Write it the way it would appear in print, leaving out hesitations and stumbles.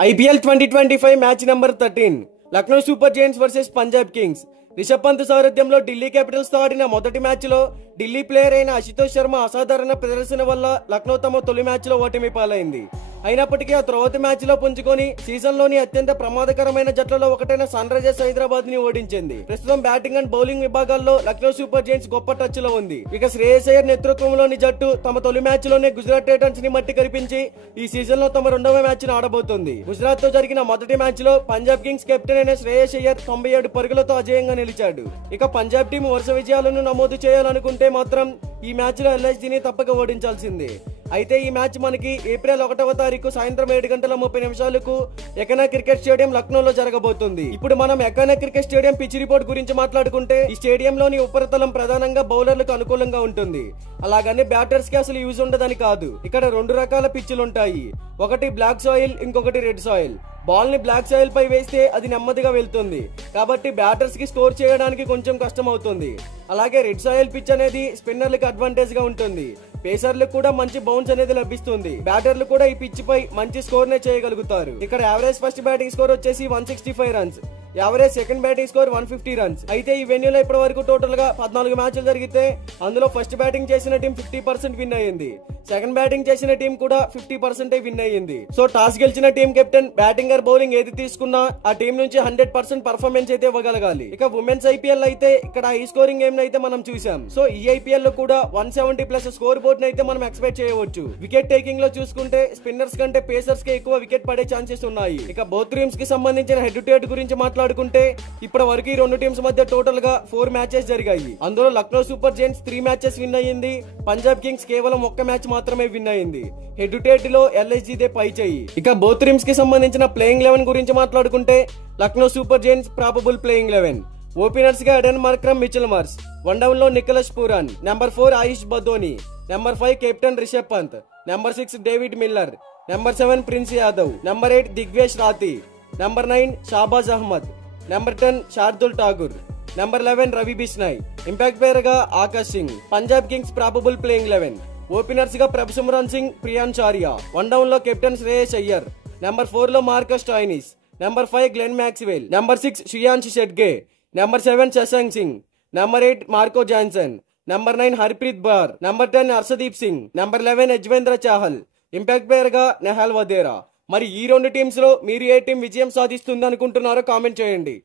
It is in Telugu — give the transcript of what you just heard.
IPL 2025 match number 13 Lucknow Super Giants versus Punjab Kings. Rishabh Pant సారథ్యంలో ఢిల్లీ క్యాపిటల్స్ తో ఆడిన మొదటి మ్యాచ్ లో ఢిల్లీ ప్లేయర్ అయిన అశుతోష్ శర్మ అసాధారణ ప్రదర్శన వల్ల లక్నో తమ తొలి మ్యాచ్ లో ఓటమి పాలైంది. అయినప్పటికీ ఆ తర్వాత మ్యాచ్ లో పుంజుకొని సీజన్ లోని అత్యంత ప్రమాదకరమైన జట్లలో ఒకటైన సన్ రైజర్స్ హైదరాబాద్ ని ఓడించింది. ప్రస్తుతం బ్యాటింగ్ అండ్ బౌలింగ్ విభాగాల్లో లక్నో సూపర్ జైంట్స్ గొప్ప టచ్ లో ఉంది. ఇక శ్రేయస్ అయ్యర్ నేతృత్వంలోని జట్టు తమ తొలి మ్యాచ్ లోనే గుజరాత్ టైటన్స్ ని మట్టి కరిపించి ఈ సీజన్ లో తమ రెండవ మ్యాచ్ ని ఆడబోతోంది. గుజరాత్ తో జరిగిన మొదటి మ్యాచ్ లో పంజాబ్ కింగ్స్ కెప్టెన్ అయిన శ్రేయస్ అయ్యర్ 97 పరుగులతో అజేయంగా నిలిచాడు. ఇక పంజాబ్ టీం వరుస విజయాలను నమోదు చేయాలనుకుంటే మాత్రం ఈ మ్యాచ్ లో ఎల్ఎస్జీని తప్పక ఓడించాల్సిందే. అయితే ఈ మ్యాచ్ మనకి ఏప్రిల్ 1వ తారీఖు సాయంత్రం 7:30 ఎకనా క్రికెట్ స్టేడియం లక్నోలో జరగబోతుంది. ఇప్పుడు మనం ఎకనా క్రికెట్ స్టేడియం పిచ్ రిపోర్ట్ గురించి మాట్లాడుకుంటే ఈ స్టేడియంలోని ఉపరితలం ప్రధానంగా బౌలర్లకు అనుకూలంగా ఉంటుంది. అలాగని బ్యాటర్స్ కి అసలు యూజ్ ఉండదని కాదు. ఇక్కడ రెండు రకాల పిచ్చులు ఉంటాయి. ఒకటి బ్లాక్ సాయిల్, ఇంకొకటి రెడ్ సాయిల్. బాల్ ని బ్లాక్ సాయిల్ పై వేస్తే అది నెమ్మదిగా వెళ్తుంది, కాబట్టి బ్యాటర్స్ కి స్కోర్ చేయడానికి కొంచెం కష్టం అవుతుంది. అలాగే రెడ్ సాయిల్ పిచ్ అనేది స్పిన్నర్లకు అడ్వాంటేజ్ గా ఉంటుంది. పేసర్లకు కూడా మంచి బౌన్స్ అనేది లభిస్తుంది. బ్యాటర్లు కూడా ఈ పిచ్ పై మంచి స్కోర్ నే చేయగలుగుతారు. ఇక్కడ యావరేజ్ ఫస్ట్ బ్యాటింగ్ స్కోర్ వచ్చేసి 165 runs, average second batting score 150 runs. అయితే ఈ వెన్యూలో ఇప్పటి వరకు టోటల్ గా 14 మ్యాచ్లు జరిగితే అందులో ఫస్ట్ బ్యాటింగ్ చేసిన టీం 50% విన్ అయ్యింది. సెకండ్ బ్యాటింగ్ చేసిన టీం కూడా 50% విన్ అయ్యింది. సో టాస్ గెలిచిన team captain batting are bowling ఏది తీసుకున్నా ఆ టీం నుంచి 100% పర్ఫార్మెన్స్ అయితే ఇవ్వగలగాలి. ఇక ఉమెన్స్ ఐపీఎల్ అయితే ఇక్కడ హై స్కోరింగ్ గేమ్ అయితే మనం చూసాం. సో ఈ ఐపీఎల్ లో కూడా 170+ స్కోర్ బోర్డ్ అయితే మనం ఎక్స్పెక్ట్ చేయవచ్చు. వికెట్ టేకింగ్ లో చూసుకుంటే స్పిన్నర్స్ కంటే పేసర్స్ కి ఎక్కువ వికెట్ పడే ఛాన్సెస్ ఉన్నాయి. ఇక బోత్ టీమ్స్ కి సంబంధించిన హెడ్ టు హెడ్ గురించి మాట్లాడుకుంటే ఇప్పటి వరకు ఈ రెండు టీమ్స్ మధ్య టోటల్ గా 4 మ్యాచెస్ జరిగాయి. అందులో Lucknow Super Giants 3 matches win అయ్యింది. పంజాబ్ కింగ్స్ కేవలం 1 మ్యాచ్ మాత్రమే విన్ అయ్యింది. హెడ్ టు హెడ్ లో ఎల్ఎస్జీదే పై చేయి. ఇక బోత్ టీమ్స్ కి సంబంధించిన ప్లేయింగ్ 11 గురించి మాట్లాడుకుంటే Lucknow Super Giants probable playing 11. Openers గా Aiden Markram, Mitchell Marsh. One down లో Nicholas Pooran. Number 4 Ayush Badoni. Number 5 captain Rishabh Pant. Number 6 David Miller. Number 7 Prince Yadav. Number 8 Digvesh Rathi. Number 9 Shahbaz Ahmed. Number 10 Shardul Thakur. Number 11 Ravi Bishnoi. Impact player గా Akash Singh. Punjab Kings probable playing 11. Openers గా ప్రభసిమ్రాన్ సింగ్, ప్రియాన్ చారియా. వన్ డౌన్ లో కెప్టెన్ శ్రేయస్ అయ్యర్. నెంబర్ 4 లో Marcus Stoinis. Number 5 Glenn Maxwell. Number 6 Suryansh Shedge. Number 7 Shashank Singh. Number 8 Marco Jansen. Number 9 Harpreet Brar. Number 10 Harshdeep Singh. Number 11 Yuzvendra Chahal. Impact player గా నెహాల్ వదేరా. మరి ఈ రెండు టీమ్స్ లో మీరు ఏ టీం విజయం సాధిస్తుంది అనుకుంటున్నారో కామెంట్ చేయండి.